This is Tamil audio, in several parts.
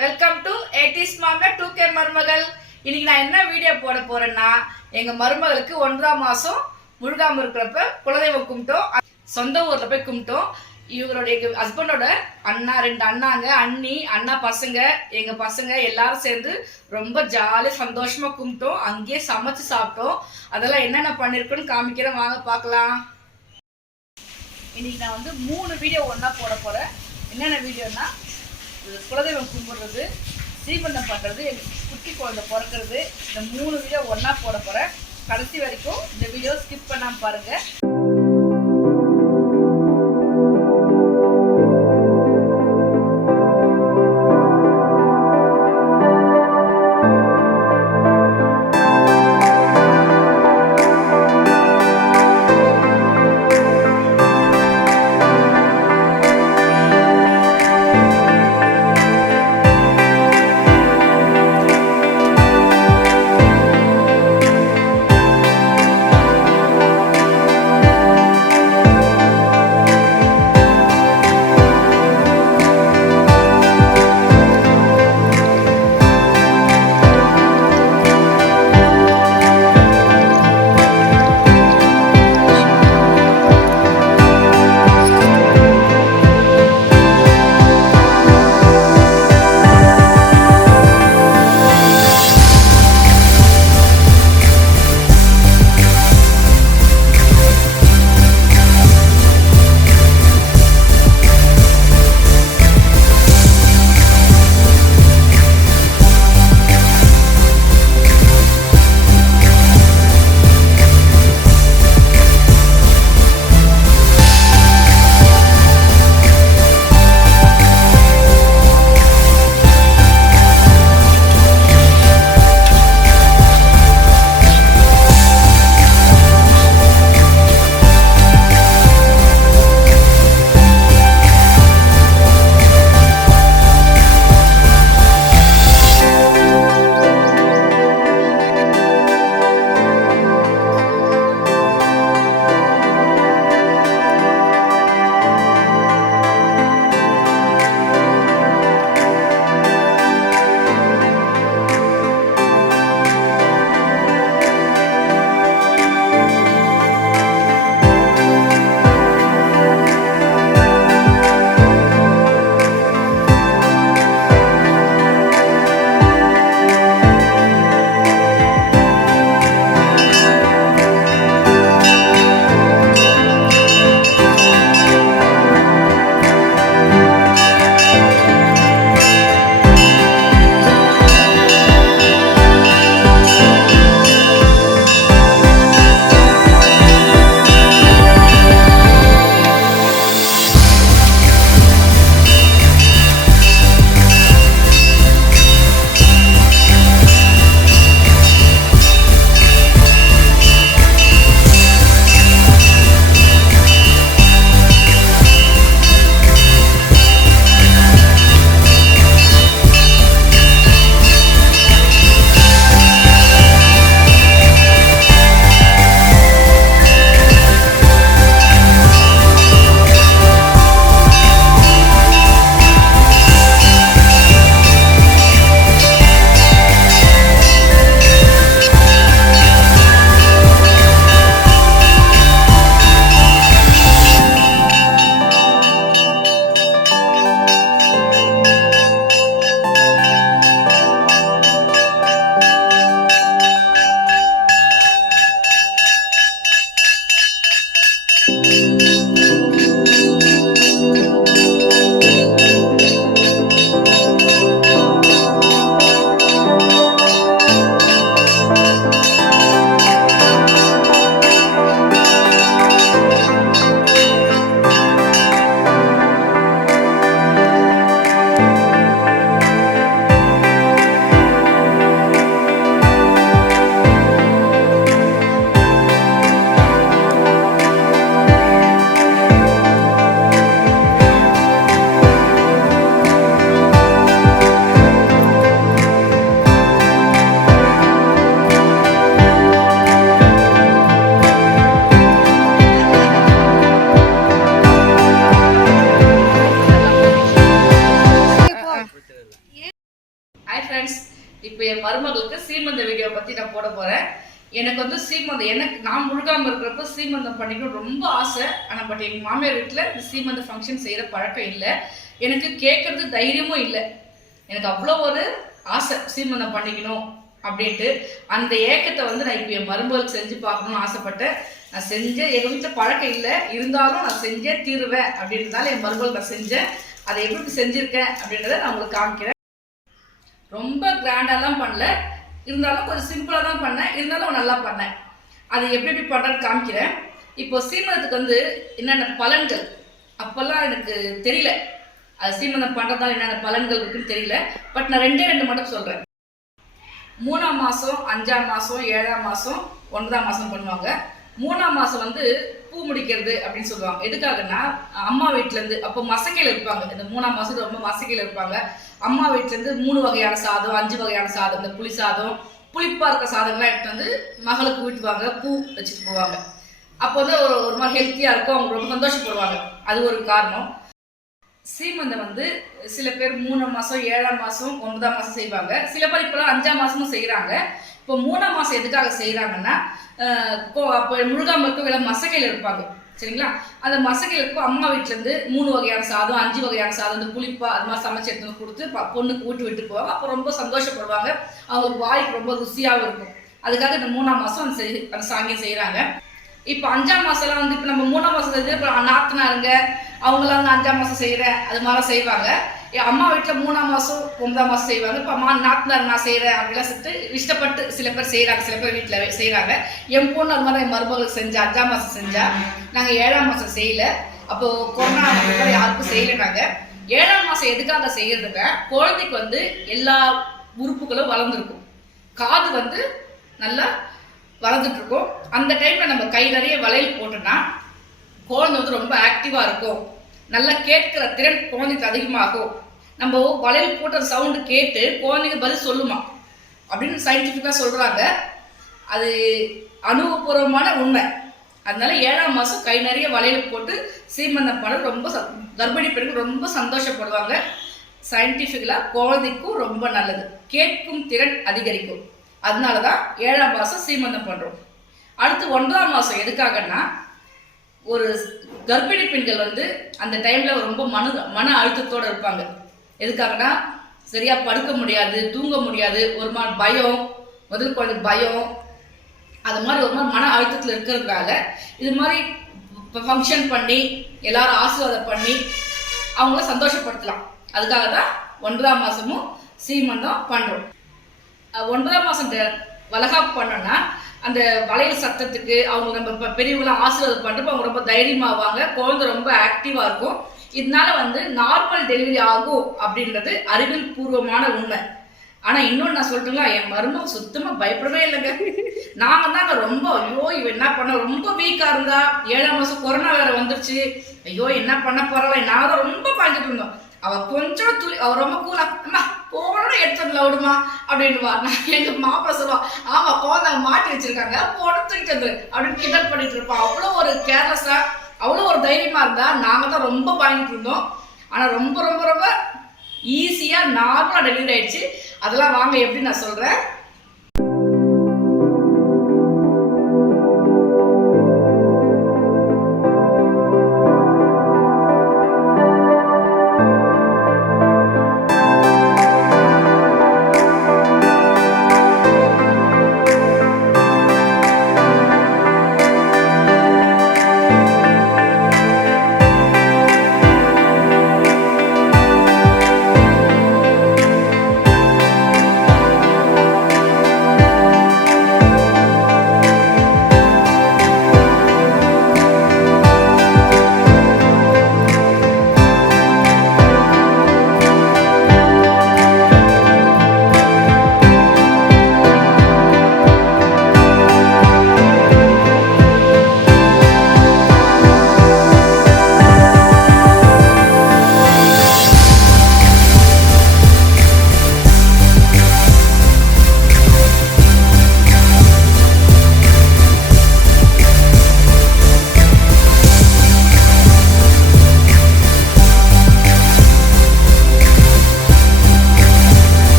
வெல்கம் டு 80s மாமா 2K மருமகள். இன்னைக்கு நான் என்ன வீடியோ போட போறேன்னா, எங்க மருமகளுக்கு 1ஆம் மாசம் முழுகாம இருக்கிறப்ப குலதெய்வம் கும்பிட்டோம். சொந்த ஊர்ல போய் கும்பிட்டோம். இவருடைய எங்க ஹஸ்பண்டோட அண்ணா, 2 அண்ணாங்க, அண்ணி, அண்ணா பசங்க, எங்க பசங்க எல்லாரும் சேர்ந்து ரொம்ப ஜாலியா சந்தோஷமா கும்பிட்டோம். அங்கேயே சமைச்சு சாப்பிட்டோம். அதெல்லாம் என்னென்ன பண்ணிருக்கோன்னு காமிக்கிறேன், வாங்க பார்க்கலாம். இன்னைக்கு நான் வந்து 3 வீடியோ ஒன்னா போட போறேன். என்னென்ன வீடியோன்னா, குலதெய்வம் கும்பிடுறது, சீமந்தம் பண்ணுறது, குட்டி குழந்தை பிறக்கிறது, இந்த 3 வீடியோ ஒன்றா போட போகிறேன். கடைசி வரைக்கும் இந்த வீடியோ ஸ்கிப் பண்ணாமல் பாருங்கள். இப்போ என் மருமகளுக்கு சீமந்த வீடியோ பற்றி நான் போட போகிறேன். எனக்கு வந்து சீமந்தம் நான் முழுகாமல் இருக்கிறப்ப சீமந்தம் பண்ணிக்கணும் ரொம்ப ஆசை. ஆனால் பட் எங்கள் மாமியார் வீட்டில் இந்த சீமந்த ஃபங்க்ஷன் செய்கிற பழக்கம் இல்லை. எனக்கு கேட்கறது தைரியமும் இல்லை. எனக்கு அவ்வளோ ஒரு ஆசை சீமந்தம் பண்ணிக்கணும் அப்படின்ட்டு. அந்த ஏக்கத்தை வந்து நான் இப்போ என் மருமகளுக்கு செஞ்சு பார்க்கணும்னு ஆசைப்பட்டேன். நான் செஞ்சேன். எங்கள் வீட்டில் பழக்கம் இல்லை, இருந்தாலும் நான் செஞ்சே தீருவேன் அப்படின்றதால என் மருமகளுக்கு நான் செஞ்சேன். அதை எப்படி செஞ்சுருக்கேன் அப்படின்றத நான் உங்களுக்கு காமிக்கிறேன். ரொம்ப கிராண்டாலாம் பண்ணல, இருந்தாலும் கொஞ்சம் சிம்பிளாக தான் பண்ணேன், இருந்தாலும் நல்லா பண்ணேன். அது எப்படி எப்படி பண்ணுறேன்னு காமிக்கிறேன். இப்போ சீமந்தத்துக்கு வந்து என்னென்ன பலன்கள் அப்போல்லாம் எனக்கு தெரியல. அது சீமந்தம் பண்ணுறதால என்னென்ன பலன்கள் இருக்குன்னு தெரியல. பட் நான் ரெண்டு மட்டும் சொல்கிறேன். 3ஆம் மாதம், 5ஆம் மாதம், 7ஆம் மாதம், 9ஆம் மாதம் பண்ணுவாங்க. 3ஆம் மாதம் வந்து பூ முடிக்கிறது அப்படின்னு சொல்லுவாங்க. எதுக்காகன்னா அம்மா வீட்டிலேருந்து அப்போ மசக்கையில் இருப்பாங்க. இந்த 3ஆம் மாதம் ரொம்ப மசக்கையில் இருப்பாங்க. அம்மா வீட்டிலேருந்து 3 வகையான சாதம், 5 வகையான சாதம், இந்த புளி சாதம், புளிப்பாக இருக்க சாதங்கள்லாம் எடுத்து வந்து மகளுக்கு ஊட்டுவாங்க, பூ வச்சுட்டு போவாங்க. அப்போ வந்து ஒரு மாதிரி ஹெல்த்தியாக இருக்கும், அவங்க ரொம்ப சந்தோஷப்படுவாங்க. அது ஒரு காரணம். சீமந்தம் வந்து சில பேர் 3ஆம் மாதம், 7ஆம் மாதம், 9ஆம் மாதம் செய்வாங்க. சில பேர் இப்போலாம் 5ஆம் மாதமும் செய்கிறாங்க. இப்போ 3ஆம் மாதம் எதுக்காக செய்கிறாங்கன்னா, அப்போ முழுகாமல் இருக்க மசக்கையில் இருப்பாங்க சரிங்களா. அந்த மசக்கையில் இருக்க அம்மா வீட்டிலேருந்து 3 வகையான சாதம், 5 வகையான சாதம், இந்த புளிப்பா அது மாதிரி சமைச்சு எடுத்து கொடுத்து பொண்ணுக்கு ஊட்டி விட்டு போவாங்க. அப்போ ரொம்ப சந்தோஷப்படுவாங்க. அவங்களுக்கு வாய்க்கு ரொம்ப ருசியாகவும் இருக்கும். அதுக்காக இந்த 3ஆம் மாதம் அந்த சாங்கியம் செய்கிறாங்க. இப்போ 5ஆம் மாதம்லாம் வந்து இப்போ நம்ம 3ஆம் மாதம் செஞ்சு இப்போ நாத்தனாருங்க அவங்களாம் வந்து 5ஆம் மாதம் செய்கிறேன் அது மாதிரிலாம் செய்வாங்க. அம்மா வீட்டில் 3ஆம் மாதம் 9ஆம் மாதம் செய்வாங்க. இப்போ அம்மா நாத்தனார் நான் செய்கிறேன் அப்படிலாம் சொல்லிட்டு இஷ்டப்பட்டு சில பேர் செய்கிறாங்க, சில பேர் வீட்டில் செய்கிறாங்க. என் பொண்ணு அது மாதிரி என் மருமகளுக்கு செஞ்சா 5ஆம் மாதம் செஞ்சா. நாங்கள் 7ஆம் மாதம் செய்யலை. அப்போது கொரோனா யாருக்கும் செய்யலை. நாங்கள் 7ஆம் மாதம் எதுக்காக செய்கிறதுங்க, குழந்தைக்கு வந்து எல்லா உறுப்புகளும் வளர்ந்துருக்கும். காது வந்து நல்லா வளர்ந்துட்டு இருக்கும். அந்த டைம்ல நம்ம கை நிறைய வளையல் போட்டோம்னா குழந்தை வந்து ரொம்ப ஆக்டிவா இருக்கும். நல்லா கேட்கிற திறன் குழந்தைக்கு அதிகமாகும். நம்ம வளையல் போட்ட சவுண்டு கேட்டு குழந்தைங்க பதில் சொல்லுமா அப்படின்னு சயின்டிஃபிக்காக சொல்றாங்க. அது அனுபவபூர்வமான உண்மை. அதனால 7ஆம் மாதம் கை நிறைய வளையல் போட்டு சீமந்தம் பண்ண ரொம்ப கர்ப்பிணி பெண்கள் ரொம்ப சந்தோஷப்படுவாங்க. சயின்டிஃபிக்கலாக குழந்தைக்கும் ரொம்ப நல்லது, கேட்கும் திறன் அதிகரிக்கும். அதனால தான் 7ஆம் மாதம் சீமந்தம் பண்ணுறோம். அடுத்து 9ஆம் மாதம் எதுக்காகன்னா, ஒரு கர்ப்பிணி பெண்கள் வந்து அந்த டைமில் ரொம்ப மன அழுத்தத்தோடு இருப்பாங்க. எதுக்காகனா சரியாக படுக்க முடியாது, தூங்க முடியாது, ஒரு மாதிரி பயம், முதல் குழந்தை பயம், அது மாதிரி ஒரு மாதிரி மன அழுத்தத்தில் இருக்கிறதுனால இது மாதிரி ஃபங்க்ஷன் பண்ணி எல்லாரும் ஆசீர்வாதம் பண்ணி அவங்கள சந்தோஷப்படுத்தலாம். அதுக்காக தான் 9ஆம் மாதமும் சீமந்தம் பண்ணுறோம். 9ஆம் மாதம் வளகாப்பு பண்ணோன்னா அந்த வளையல் சத்தத்துக்கு அவங்க நம்ம பெரியவங்களாம் ஆசீர்வாதம் பண்ணுறப்ப அவங்க ரொம்ப தைரியமாவாங்க, குழந்தை ரொம்ப ஆக்டிவாக இருக்கும். இதனால வந்து நார்மல் டெலிவரி ஆகும் அப்படின்றது அறிவியல் பூர்வமான உண்மை. ஆனால் இன்னொன்று நான் சொல்லட்டுங்களா, என் மருமக சுத்தமாக பயப்படவே இல்லைங்க. நாங்கள் தாங்க ரொம்ப ஐயோ இவ என்ன பண்ண ரொம்ப வீக்காக இருந்தா. 7ஆம் மாதம் கொரோனா வேற வந்துருச்சு. ஐயோ என்ன பண்ண பரவாயில்ல, நான் தான் ரொம்ப பாய்ஞ்சிட்டு இருந்தோம். அவள் கொஞ்சம் அவள் ரொம்ப கூலா அம்மா போன எடுத்துடல விடுமா அப்படின்னுவா. நான் எங்க மாப்பிள்ள சொல்லுவான், ஆமா குழந்தை மாட்டி வச்சிருக்காங்க போன தூக்கிட்டு வந்துரு அப்படின்னு கிண்டல் பண்ணிட்டு இருப்பான். அவ்வளோ ஒரு கேர்லெஸ்ஸா அவ்வளோ ஒரு தைரியமா இருந்தா. நாங்க தான் ரொம்ப பாய்ஞ்சிட்டு இருந்தோம். ஆனா ரொம்ப ரொம்ப ரொம்ப ஈஸியா நார்மலா டெலிவரி ஆயிடுச்சு. அதெல்லாம் வாங்க எப்படி நான் சொல்றேன்.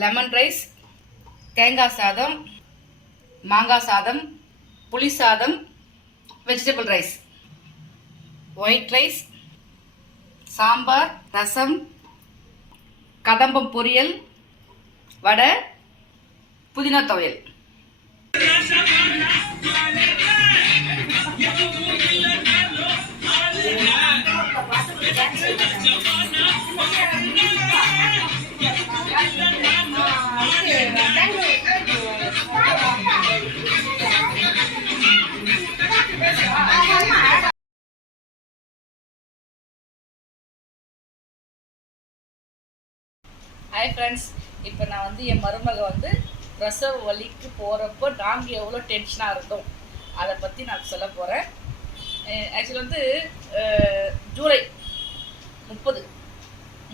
லெமன் ரைஸ், தேங்காய் சாதம், மாங்காய் சாதம், புளி சாதம், vegetable rice, white rice, sambar, rasam, கதம்பம் பொரியல், வடை, புதினா துவையல். ஹாய் ஃப்ரெண்ட்ஸ், இப்போ நான் வந்து என் மருமக வந்து பிரசவ வலிக்கு போகிறப்போ நாங்கள் எவ்வளோ டென்ஷனாக இருந்தோம் அதை பற்றி நான் சொல்ல போகிறேன். ஆக்சுவலி வந்து ஜூலை 30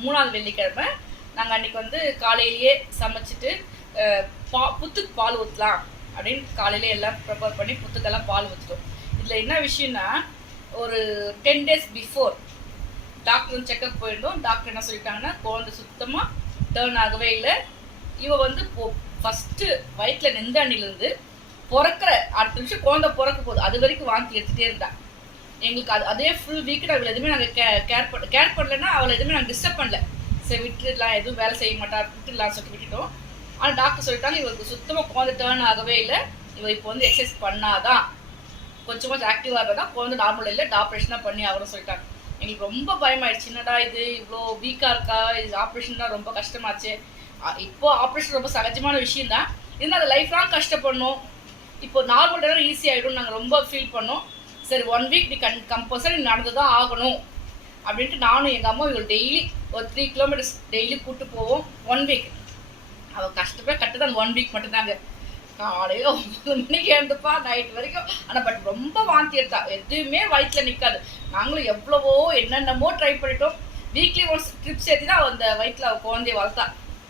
3வது வெள்ளிக்கிழமை நாங்கள் அன்றைக்கி வந்து காலையிலேயே சமைச்சிட்டு புத்துக்கு பால் ஊற்றலாம் அப்படின்னு காலையிலே எல்லாம் ப்ரிப்பேர் பண்ணி புத்துக்கெல்லாம் பால் ஊற்றிட்டோம். இதில் என்ன விஷயம்னா, ஒரு 10 days பிஃபோர் டாக்டர் வந்து செக்கப் போயிருந்தோம். டாக்டர் என்ன சொல்லிட்டாங்கன்னா, குழந்தை சுத்தமாக டேர்ன் ஆகவே இல்லை. இவ வந்து ஃபஸ்ட்டு வயிற்றில் நெந்தாண்டிலேருந்து பிறக்கிற அடுத்த நிமிஷம் குழந்தை பிறக்க போகுது, அது வரைக்கும் வாந்தி எடுத்துகிட்டே இருந்தான். எங்களுக்கு அதே ஃபுல் வீக்கு அவள் எதுவுமே நாங்கள் கேர் பண்ணலைன்னா அவளை எதுவுமே நாங்கள் டிஸ்டர்ப் பண்ணல. சரி விட்டுடலாம், எதுவும் வேலை செய்ய மாட்டா, விட்டுடலாம்னு சொல்லிட்டு விட்டுட்டோம். ஆனால் டாக்டர் சொல்லிட்டாங்க இவருக்கு சுத்தமாக குழந்தை டேர்ன் ஆகவே இல்லை, இவ இப்போ வந்து எக்ஸசைஸ் பண்ணாதான் கொஞ்சம் ஆக்டிவாக இருந்தால் தான் குழந்தை நார்மல் இல்லை, ஆப்ரேஷன் தான் பண்ணி ஆகணும்னு சொல்லிட்டாங்க. எங்களுக்கு ரொம்ப பயமாயிடுச்சு, என்னடா இது இவ்வளோ வீக்காக இருக்கா, இது ஆப்ரேஷன் தான் ரொம்ப கஷ்டமாச்சு. இப்போ ஆப்ரேஷன் ரொம்ப சகஜமான விஷயம் தான், இருந்தால் அதை லைஃப் லாங் கஷ்டப்படணும். இப்போ நார்மல் டெலிவரி ஈஸி ஆகிடும் நாங்கள் ரொம்ப ஃபீல் பண்ணோம். சரி 1 week நீ கம்பல்சரி நடந்து தான் ஆகணும் அப்படின்ட்டு நானும் எங்கள் அம்மா இவங்க டெய்லி ஒரு 3 kilometers டெய்லி கூப்பிட்டு போவோம். 1 week அவள் கஷ்டப்பட கட்டுறது அந்த 1 week மட்டும்தாங்க. காலையில் 9 மணிக்கு எழுந்துப்பா நைட் வரைக்கும். ஆனால் பட் ரொம்ப வாந்தி எடுத்தா, எதுவுமே வயிற்றில் நிற்காது. நாங்களும் எவ்வளவோ என்னென்னமோ ட்ரை பண்ணிட்டோம். வீக்லி ஒன்ஸ் ட்ரிப்ஸ் ஏற்றி தான் அந்த வயிற்றில் அவள் குழந்தைய வளர்த்தா.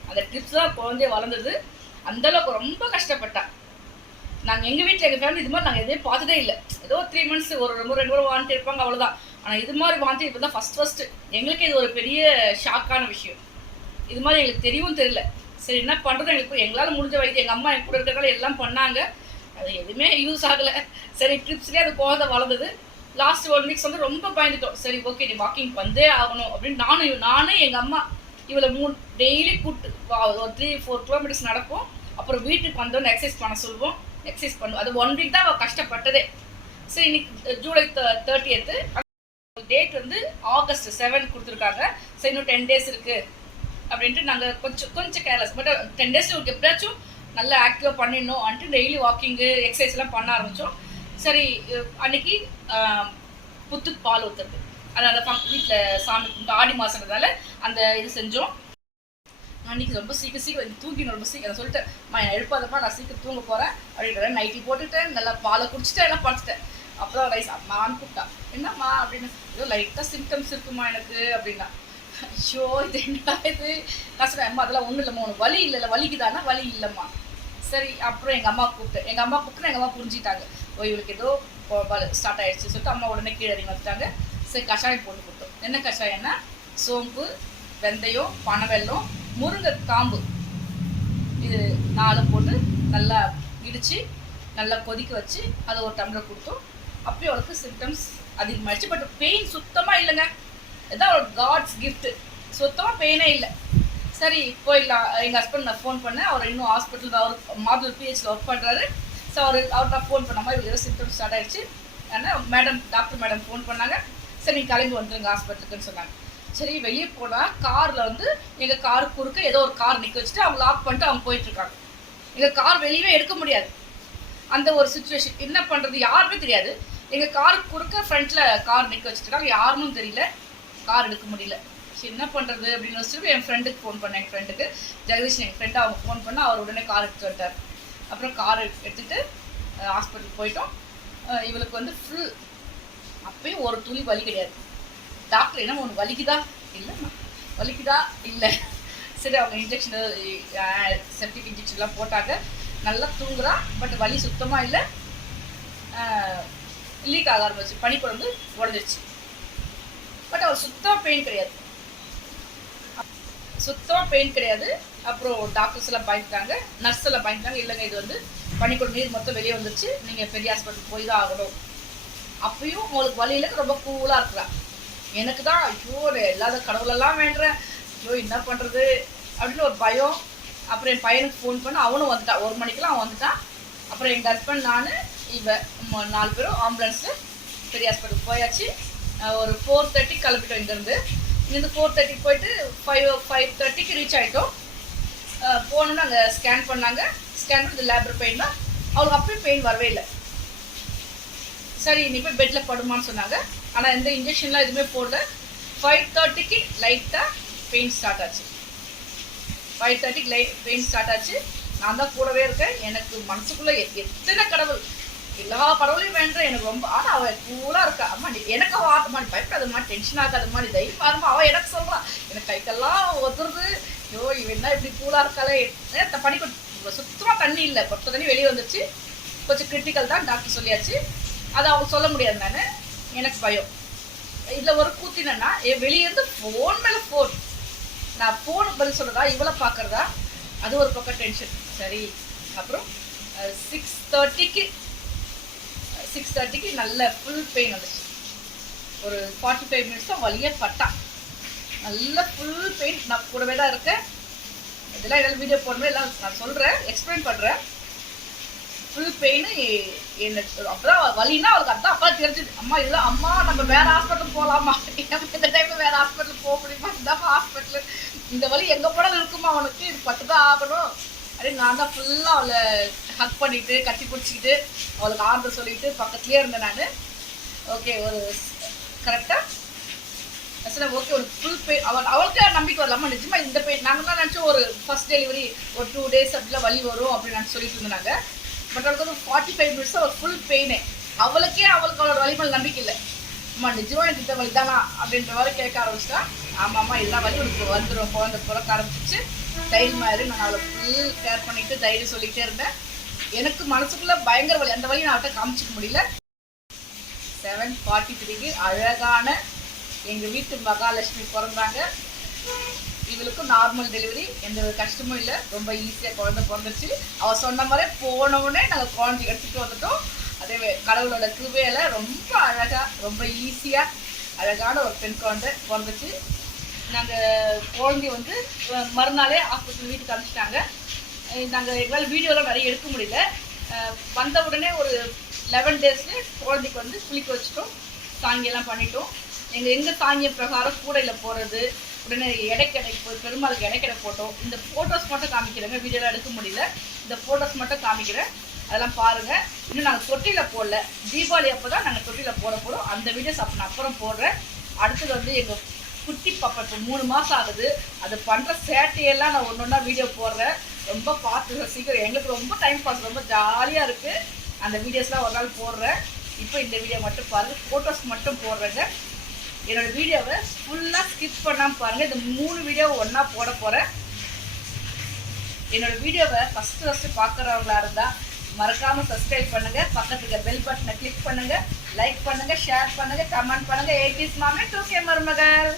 அந்த ட்ரிப்ஸ் தான் குழந்தைய வளர்ந்தது. அந்தளவுக்கு ரொம்ப கஷ்டப்பட்டா. நாங்கள் எங்கள் வீட்டில் எங்கள் ஃபேமிலி இது மாதிரி நாங்கள் எதுவும் பார்த்ததே இல்லை. ஏதோ 3 months ஒரு 2 வாரம் வாந்தி இருப்பாங்க, அவ்வளோதான். ஆனால் இது மாதிரி வாந்தி இப்போ தான் ஃபஸ்ட்டு எங்களுக்கு இது ஒரு பெரிய ஷாக்கான விஷயம். இது மாதிரி எங்களுக்கு தெரியவும் தெரியல. சரி என்ன பண்ணுறது, எங்களால் முடிஞ்ச வைத்தியம் எங்கள் அம்மா என் கூட இருக்கிறதால எல்லாம் பண்ணாங்க, அது எதுவுமே யூஸ் ஆகலை. சரி ட்ரிப்ஸ்லேயே அது குழந்தை வளர்ந்தது. லாஸ்ட் 1 week வந்து ரொம்ப பயந்துட்டோம். சரி ஓகே நீ வாக்கிங் வந்தே ஆகணும் அப்படின்னு நானும் எங்கள் அம்மா இவளை டெய்லி கூப்பிட்டு ஒரு 3-4 kilometers நடப்போம். அப்புறம் வீட்டுக்கு வந்தோன்னு எக்ஸசைஸ் பண்ண சொல்லுவோம், எக்ஸசைஸ் பண்ணுவோம். அது 1 week தான் அவள் கஷ்டப்பட்டதே. சரி இன்னைக்கு ஜூலை 30th டேட் வந்து August 7 கொடுத்துருக்காங்க. சரி இன்னும் 10 days இருக்குது அப்படின்ட்டு நாங்கள் கொஞ்சம் கேர்லெஸ். பட் 10 days எப்படியாச்சும் நல்லா ஆக்டிவாக பண்ணிடணும் வந்துட்டு டெய்லி வாக்கிங்கு எக்ஸசைஸ்லாம் பண்ண ஆரம்பித்தோம். சரி அன்னைக்கு புத்துக்கு பால் ஊற்றுறது, அது அந்த வீட்டில் சாமி ஆடி மாதன்றதால அந்த இது செஞ்சோம். அன்றைக்கி ரொம்ப சீக்கிரம் தூங்கினோம். ரொம்ப சீக்கிரம் சொல்லிட்டு நான் எழுப்பாதப்பா நான் சீக்கிரம் தூங்க போகிறேன் அப்படின்ற நைட்டி போட்டுட்டேன், நல்லா பாலை குடிச்சிட்டேன், எல்லாம் படுத்துட்டேன். அப்போ தான் ரைஸ் அம்மான்னு கூப்பிட்டா. என்னம்மா அப்படின்னு, ஏதோ லைட்டாக சிம்டம்ஸ் இருக்குமா எனக்கு அப்படின்னா. ஐயோ இது என்னடா இது கஷ்டம். அம்மா அதெல்லாம் ஒன்றும் இல்லைம்மா, உனக்கு வலி இல்லைல்ல, வலிக்குதானா வலி இல்லைம்மா. சரி அப்புறம் எங்கள் அம்மா கூப்பிட்டு எங்கள் அம்மா புரிஞ்சிட்டாங்க, ஓ இவளுக்கு ஏதோ ஸ்டார்ட் ஆகிடுச்சு சொல்லிட்டு அம்மா உடனே கீழே இறங்கி வந்துட்டாங்க. சரி கஷாயம் போட்டு கொடுத்தோம். என்ன கஷாயம்னா சோம்பு, வெந்தயம், பனவெல்லம், முருங்கை காம்பு, இது 4 போட்டு நல்லா இடித்து நல்லா கொதிக்க வச்சு அதை ஒரு டம்ளர் கொடுத்தோம். அப்பயும் அவளுக்கு சிம்டம்ஸ் அதிகமாகிடுச்சு. பட் பெயின் சுத்தமாக இல்லைங்க. இதுதான் அவளோட காட்ஸ் கிஃப்ட்டு. சுத்தமாக பெயினே இல்லை. சரி போயிடலாம். எங்கள் ஹஸ்பண்ட் நான் ஃபோன் பண்ணேன், அவர் இன்னும் ஹாஸ்பிட்டலில் அவர் மாதூர் பிஹெச்சில் ஒர்க் பண்ணுறாரு. ஸோ அவர்கிட்ட ஃபோன் பண்ணாமல் இவருக்கு ஏதோ சிம்டம்ஸ் ஸ்டார்ட் ஆகிடுச்சு. ஆனால் டாக்டர் மேடம் ஃபோன் பண்ணாங்க. சரி நீங்கள் கிளம்பி வந்துடுங்க ஹாஸ்பிட்டலுக்குன்னு சொன்னாங்க. சரி வெளியே போனால் காரில் வந்து எங்கள் காரு குறுக்க ஏதோ ஒரு கார் நிற்க வச்சுட்டு அவங்க லாக் பண்ணிட்டு அவங்க போயிட்டுருக்காங்க. எங்கள் கார் வெளியவே எடுக்க முடியாது. அந்த ஒரு சுச்சுவேஷன். என்ன பண்ணுறது யாருமே தெரியாது. எங்கள் காருக்கு குறுக்க ஃப்ரண்ட்டில் கார் நிற்க வச்சுருக்காங்க, யாருன்னு தெரியல, கார் எடுக்க முடியல. சரி என்ன பண்ணுறது அப்படின்னு வச்சுட்டு என் ஃப்ரெண்டுக்கு ஃபோன் பண்ணேன். என் ஃப்ரெண்டுக்கு ஜெகதீஷ், எங்கள் ஃப்ரெண்டு, அவங்க ஃபோன் பண்ணால் அவர் உடனே கார் எடுத்துகிட்டு வந்துட்டார். அப்புறம் கார் எடுத்துகிட்டு ஹாஸ்பிட்டலுக்கு போயிட்டோம். இவளுக்கு வந்து ஃபுல் அப்பயும் ஒரு துளி வலி கிடையாது. டாக்டர் என்ன ஒன்று வலிக்குதா இல்லைம்மா, வலிக்குதா இல்லை. சரி அவங்க இன்ஜெக்ஷன் செப்டிக் இன்ஜெக்ஷன்லாம் போட்டாங்க. நல்லா தூங்குறா. பட் வலி சுத்தமாக இல்லை. லீக் ஆக ஆரம்பிச்சு, பனிக்குழம்பு உடஞ்சிருச்சு. பட் அவர் சுத்தமாக பெயின் கிடையாது. சுத்தமாக பெயின் கிடையாது. அப்புறம் டாக்டர்ஸ் எல்லாம் பயந்துட்டாங்க, நர்ஸ் எல்லாம் பயந்துட்டாங்க, இல்லைங்க இது வந்து பனிக்கூட நீர் மொத்தம் வெளியே வந்துருச்சு, நீங்கள் பெரிய ஹாஸ்பிட்டல் போய் தான் ஆகணும். அப்பயும் உங்களுக்கு வழியில் ரொம்ப கூலாக இருக்கிறா. எனக்கு தான் ஐயோ இல்லாத கடவுளெல்லாம் வேண்டுறேன், ஐயோ என்ன பண்ணுறது அப்படின்னு ஒரு பயம். அப்புறம் என் பையனுக்கு ஃபோன் பண்ண, அவனும் வந்துட்டான், 1 மணிக்கெலாம் அவன் வந்துட்டான். அப்புறம் எங்கள் ஹஸ்பண்ட், நான், இவன் 4 பேரும் ஆம்புலன்ஸு பெரிய ஹாஸ்பிட்டலுக்கு போயாச்சு. ஒரு 4:30 கிளம்பிட்டோம் இங்கேருந்து. 4:30 போயிட்டு 5:30 ரீச் ஆகிட்டோம். போனோன்னு அங்கே ஸ்கேன் பண்ணாங்க. ஸ்கேன் பண்ணி லேபர் பெயின் தான். அவங்களுக்கு அப்பயும் பெயின் வரவே இல்லை. சரி நீ போய் பெட்டில் படுமான்னு சொன்னாங்க. ஆனால் எந்த இன்ஜெக்ஷன்லாம் எதுவுமே போடல. 5:30 லைட்டாக பெயின் ஸ்டார்ட் ஆச்சு. 5:30 பெயின் ஸ்டார்ட் ஆச்சு. நான் தான் கூடவே இருக்கேன். எனக்கு மனசுக்குள்ளே எத்தனை கடவுள், எல்லா கடவுளையும் வேண்டேன். எனக்கு ரொம்ப, ஆனால் அவள் கூலாக இருக்கா. அம்மா நீ எனக்கு அவள் ஆட்டமா, நீ பயப்படாதம்மா, டென்ஷன் ஆகாதம்மா, நீ தைரியமா இருமா. அவள் எனக்கு சொல்கிறான், எனக்கு கைக்கெல்லாம் ஒதுருது, ஐயோ இவன் என்ன இப்படி கூலாக இருக்காளே. பனி சுத்தமாக தண்ணி இல்லை, கொட்ட தண்ணி வெளியே வந்துச்சு. கொஞ்சம் கிரிட்டிக்கல் தான் டாக்டர் சொல்லியாச்சு. அதை அவங்க சொல்ல முடியாது. நான் எனக்கு பயம். இதில் ஒரு கூத்தினா வெளியேருந்து ஃபோன் மேலே ஃபோன், நான் ஃபோனுக்கு பதில் சொல்கிறதா இவளை பார்க்குறதா, அது ஒரு பக்கம் டென்ஷன். சரி அப்புறம் 6:30 நல்ல ஃபுல் பெயின் வந்துச்சு. ஒரு 45 மினிட்ஸ் தான் வழியே பட்டான். நல்ல ஃபுல் பெயின். நான் கூடவே தான் இருக்கேன். இதெல்லாம் எல்லாம் வீடியோ போடணும், எல்லாம் நான் சொல்கிறேன், எக்ஸ்பிளைன் பண்ணுறேன். Full pain. எனக்கு அப்பதான் வலின்னா அவளுக்கு அதான் அப்பா தெரிஞ்சுது. அம்மா இதெல்லாம் அம்மா நம்ம வேற ஹாஸ்பிட்டல் போகலாமா, இந்த டைம்ல வேற ஹாஸ்பிட்டல் போக முடியுமா, இந்த ஹாஸ்பிட்டல் இந்த வலி எங்கே போனாலும் இருக்குமா அவனுக்கு, இது 10 தான் ஆகணும் அப்படின்னு நான் தான் ஃபுல்லாக அவளை ஹக் பண்ணிட்டு கட்டி பிடிச்சிக்கிட்டு அவளுக்கு ஆறுதல் சொல்லிட்டு பக்கத்துலேயே இருந்தேன் நான். ஓகே ஒரு கரெக்டாக சரி ஓகே ஒரு ஃபுல் பெயின். அவளுக்கு நம்பிக்கை வரலாமா, நிஜமா இந்த பெயின் நாங்கள்லாம் நினச்சோம் ஒரு ஃபர்ஸ்ட் டெலிவரி ஒரு 2 டேஸ் அப்படிலாம் வலி வரும் அப்படின்னு நான் சொல்லிட்டு இருந்தாங்க. பட் அவளுக்கு ஒரு 45 மினிட்ஸ் ஒரு ஃபுல் பெயினே. அவளுக்கு அவளோட வலிமல் நம்பிக்கை இல்லை. அம்மா நிஜமா எனக்கு இந்த வலி தானா அப்படின்ற மாதிரி கேட்க ஆரம்பிச்சிட்டா. ஆமாம்மா எல்லா வலியும் உனக்கு வந்துடும், குழந்தை பிறக்க ஆரம்பிச்சிச்சு, தைரியமாக இரு. நான் அவளை ஃபுல் கேர் பண்ணிட்டு தைரியம் சொல்லிகிட்டே இருந்தேன். எனக்கு மனசுக்குள்ளே பயங்கர வலி, அந்த வலியை நான் அவட்ட காமிச்சிக்க முடியல. 7:43 அழகான எங்கள் வீட்டு மகாலட்சுமி பிறந்தாங்க. இவளுக்கும் நார்மல் டெலிவரி, எந்த ஒரு கஷ்டமும் இல்லை, ரொம்ப ஈஸியாக குழந்தை பிறந்துச்சு. அவள் சொன்ன மாதிரி போனவுடனே நாங்கள் குழந்தை எடுத்துகிட்டு வந்துட்டோம். அதே கடவுளோட கிருபையில ரொம்ப அழகாக ரொம்ப ஈஸியாக அழகான ஒரு பெண் குழந்தை பிறந்துச்சு. நாங்கள் குழந்தை வந்து மறுநாளே ஹாஸ்பிட்டல் வீட்டுக்கு அனுப்பிச்சிட்டாங்க. நாங்கள் எங்களால் வீடியோலாம் நிறைய எடுக்க முடியல. வந்த உடனே ஒரு 11 டேஸ்லேயே குழந்தைக்கு வந்து குளிக்க வச்சுட்டோம், சாங்கியெல்லாம் பண்ணிட்டோம். எங்கள் சாங்கிய பிரகாரம் கூடையில் போகிறது, உடனே எடைக்கடை போய் பெருமாளுக்கு எடைக்கடை போட்டோம். இந்த ஃபோட்டோஸ் மட்டும் காமிக்கிறேங்க, வீடியோலாம் எடுக்க முடியல, இந்த ஃபோட்டோஸ் மட்டும் காமிக்கிறேன், அதெல்லாம் பாருங்கள். இன்னும் நாங்கள் தொட்டியில் போடல, தீபாவளி அப்போ தான் நாங்கள் தொட்டியில் போட போகிறோம். அந்த வீடியோஸ் அப்போ நான் அப்புறம் போடுறேன். அடுத்தது வந்து எங்கள் குட்டி பாப்பா இப்போ 3 மாதம் ஆகுது. அது பண்ணுற சேட்டையெல்லாம் நான் ஒன்று ஒன்றா வீடியோ போடுறேன். ரொம்ப பார்த்து சீக்கிரம் எங்களுக்கு ரொம்ப டைம் பாஸ், ரொம்ப ஜாலியாக இருக்குது. அந்த வீடியோஸ்லாம் ஒரு நாள் போடுறேன். இப்போ இந்த வீடியோ மட்டும் பாருங்கள், ஃபோட்டோஸ் மட்டும் போடுறேங்க. என்னோடய வீடியோவை ஃபுல்லாக ஸ்கிப் பண்ணாமல் பாருங்கள். இந்த 3 வீடியோவை ஒன்றா போட போகிறேன். என்னோடய வீடியோவை ஃபஸ்ட்டு பார்க்குறவங்களா இருந்தால் மறக்காமல் சப்ஸ்கிரைப் பண்ணுங்கள், பக்கத்துக்கு பெல் பட்டனை கிளிக் பண்ணுங்கள், லைக் பண்ணுங்கள், ஷேர் பண்ணுங்கள், கமெண்ட் பண்ணுங்கள். 80s மாமே 2K மருமகள்.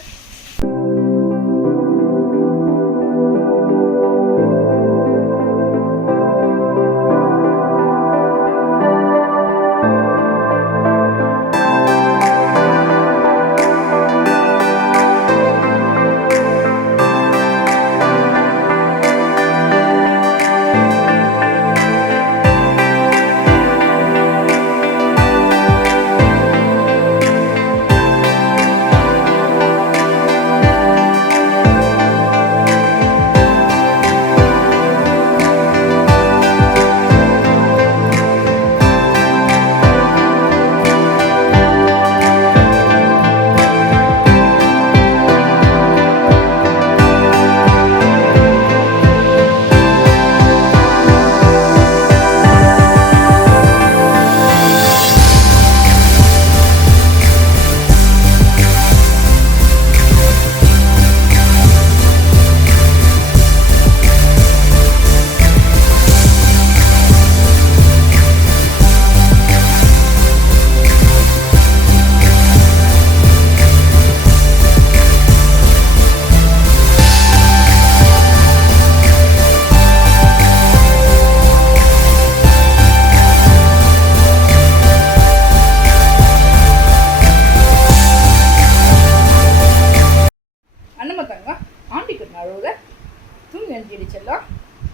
எழுதி அடிச்சிடலாம்.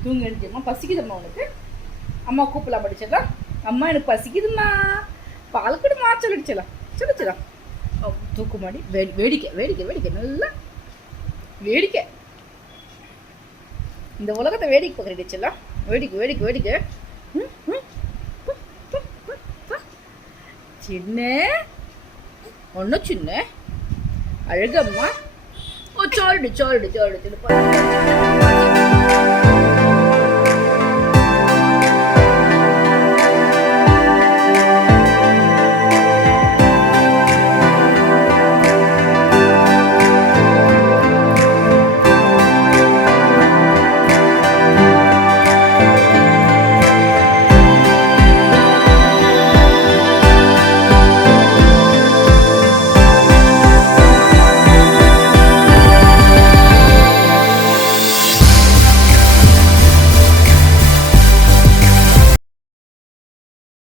தூங்க எழுதியம்மா, பசிக்குதும்மா உனக்கு, அம்மா கூப்பிடலாம் படிச்சிடலாம். அம்மா எனக்கு பசிக்குதும்மா, பால் கொடுமா சொல்லிடுச்சலாம். சொல்லிச்சலாம். தூக்கு மாடி வேடிக்கை வேடிக்கை வேடிக்கை, நல்லா வேடிக்கை, இந்த உலகத்தை வேடிக்கை பார்க்குறடிச்சலாம். வேடிக்கை வேடிக்கை வேடிக்கை. சின்ன ஒன்றும் சின்ன அழகம்மா. ஓ சோல்டு சோல்டு சோல்டு